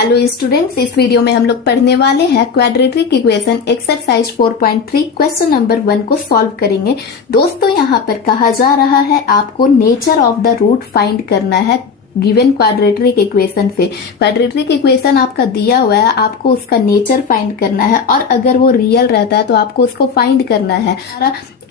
Hello students, इस video में हम लोग पढ़ने वाले हैं quadratic equation exercise 4.3 question number 1 को सॉल्व करेंगे। दोस्तों यहाँ पर कहा जा रहा है आपको nature of the root find करना है गिवन क्वाड्रेटिक इक्वेशन से। क्वाड्रेटिक इक्वेशन आपका दिया हुआ है, आपको उसका नेचर फाइंड करना है और अगर वो रियल रहता है तो आपको उसको फाइंड करना है।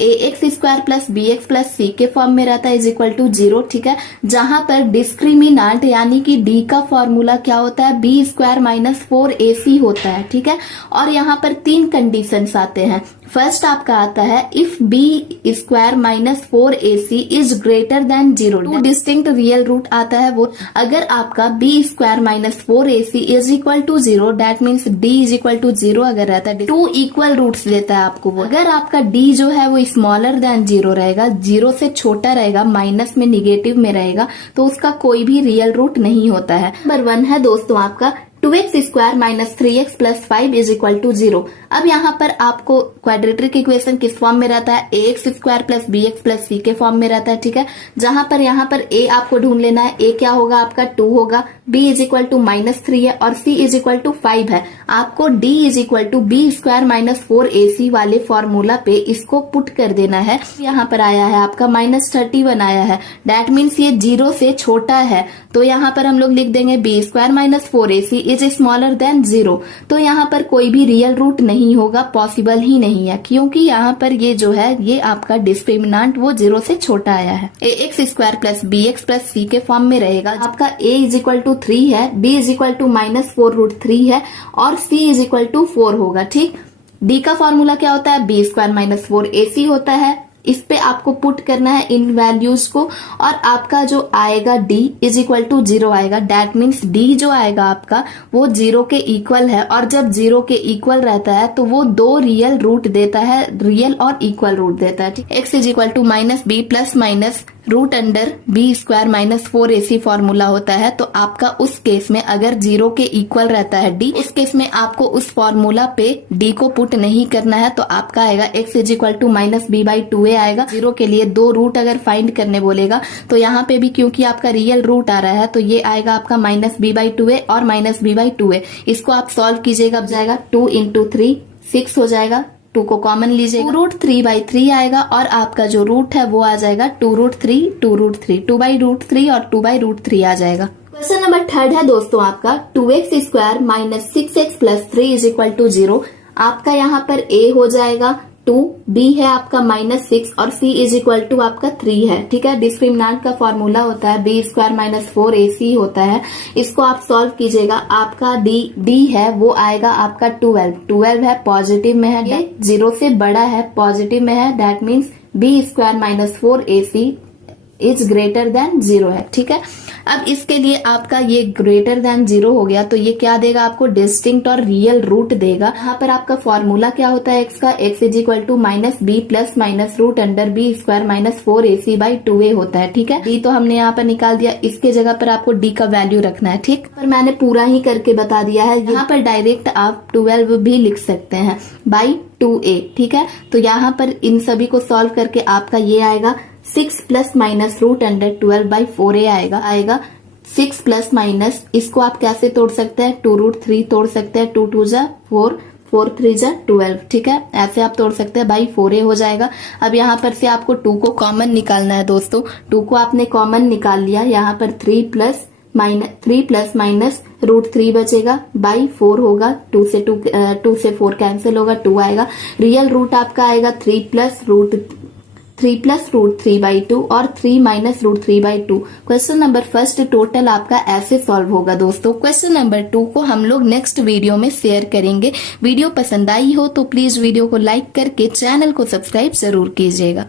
ax square plus B x plus C के फॉर्म में रहता है इज इक्वल टू 0, ठीक है। जहां पर डिस्क्रिमिनांट यानी कि d का फॉर्मूला क्या होता है, बी स्क्वायर माइनस 4ac होता है, ठीक है। और यहाँ पर 3 कंडीशंस आते हैं। फर्स्ट आपका आता है if B square minus 4ac is greater than 0। 2 distinct real root आता है वो, अगर आपका B square minus 4ac is equal to 0 that means d is equal to 0 अगर रहता है। 2 इक्वल रूट्स देता है आपको वो। अगर आपका d जो है वो स्मॉलर देन 0 रहेगा, 0 से छोटा रहेगा, माइनस में निगेटिव में रहेगा, तो उसका कोई भी रियल रूट नहीं होता है। नंबर 1 है दोस्तों आपका 2x square minus 3x plus 5 is equal to 0। अब यहाँ पर आपको क्वाड्रेटिक इक्वेशन किस फॉर्म में रहता है, ax square plus bx plus c के फॉर्म में रहता है, ठीक है। जहां पर यहाँ पर a आपको ढूंढ लेना है, a क्या होगा आपका 2 होगा, b is equal to minus 3 है और c इज इक्वल टू 5 है। आपको d is equal to B square minus 4ac वाले फॉर्मूला पे इसको पुट कर देना है। यहाँ पर आया है आपका माइनस 31 आया है, दैट मीन्स ये 0 से छोटा है, तो यहाँ पर हम लोग लिख देंगे B square minus 4ac is smaller than 0। तो यहाँ पर कोई भी रियल रूट नहीं होगा, पॉसिबल ही नहीं है, क्योंकि यहाँ पर ये जो है ये आपका डिस्क्रिमिनांट वो 0 से छोटा आया है। ax square plus bx plus c के फॉर्म में रहेगा। आपका a इज इक्वल टू 3 है, b is equal to minus 4 root 3 है और c इज इक्वल टू 4 होगा, ठीक। d का फॉर्मूला क्या होता है, b स्क्वायर माइनस 4ac होता है। इस पे आपको पुट करना है इन वैल्यूज को और आपका जो आएगा d इज इक्वल टू 0 आएगा। दैट मीन्स d जो आएगा आपका वो 0 के इक्वल है और जब 0 के इक्वल रहता है तो वो 2 रियल रूट देता है, रियल और इक्वल रूट देता है, ठीक। x is equal to minus B plus minus root under B square minus 4ac formula होता है। तो आपका उस केस में अगर 0 के इक्वल रहता है d, उस केस में आपको उस फॉर्मूला पे d को पुट नहीं करना है, तो आपका आएगा x is equal to minus B by 2a आएगा। 0 के लिए 2 रूट अगर फाइंड करने बोलेगा तो यहाँ पे भी क्योंकि आपका रियल रूट आ रहा है तो ये आएगा आपका माइनस बी बाई 2a और माइनस बी बाई 2a। इसको आप सॉल्व कीजिएगा, अब जाएगा 2 इंटू 3 6 हो जाएगा, 2 को कॉमन लीजिए, 2 रूट 3 बाई 3 आएगा और आपका जो रूट है वो आ जाएगा 2 रूट 3 2 रूट 3 2 बाई रूट 3 और 2 बाई रूट 3 आ जाएगा। क्वेश्चन नंबर 3 है दोस्तों आपका 2x square minus 6x plus 3 is equal to 0। आपका यहाँ पर a हो जाएगा 2, b है आपका माइनस 6 और c इज इक्वल टू आपका 3 है, ठीक है। डिस्क्रिमिनांट का फॉर्मूला होता है b स्क्वायर माइनस 4ac होता है। इसको आप सॉल्व कीजिएगा, आपका d है वो आएगा आपका 12 है, पॉजिटिव में है, ये 0 से बड़ा है, पॉजिटिव में है, that means b square minus 4ac is greater than 0 है, ठीक है। अब इसके लिए आपका ये ग्रेटर देन 0 हो गया तो ये क्या देगा आपको, डिस्टिंक्ट और रियल रूट देगा। यहाँ पर आपका फॉर्मूला क्या होता है x का, x is equal to minus B plus minus root under B square minus 4ac by 2a होता है, ठीक है। d तो हमने यहाँ पर निकाल दिया, इसके जगह पर आपको d का वैल्यू रखना है, ठीक। पर मैंने पूरा ही करके बता दिया है, यहाँ पर डायरेक्ट आप 12 भी लिख सकते हैं बाई 2a, ठीक है। तो यहाँ पर इन सभी को सॉल्व करके आपका ये आएगा 6 plus minus root under 12 by 4a आएगा 6 प्लस माइनस, इसको आप कैसे तोड़ सकते हैं, 2 रूट 3 तोड़ सकते हैं, 2 2 जा 4 4 3 जा 12, ठीक है। ऐसे आप तोड़ सकते हैं, बाई 4a हो जाएगा। अब यहाँ पर से आपको 2 को कॉमन निकालना है दोस्तों। 2 को आपने कॉमन निकाल लिया, यहाँ पर 3 प्लस माइनस रूट 3 बचेगा, बाई 4 होगा, 2 से 4 कैंसिल होगा, 2 आएगा। रियल रूट आपका आएगा 3 प्लस रूट 3 बाई 2 और 3 minus root 3 by 2। Question number first total आपका ऐसे सॉल्व होगा दोस्तों। क्वेश्चन नंबर 2 को हम लोग नेक्स्ट वीडियो में शेयर करेंगे। वीडियो पसंद आई हो तो प्लीज वीडियो को लाइक करके चैनल को सब्सक्राइब जरूर कीजिएगा।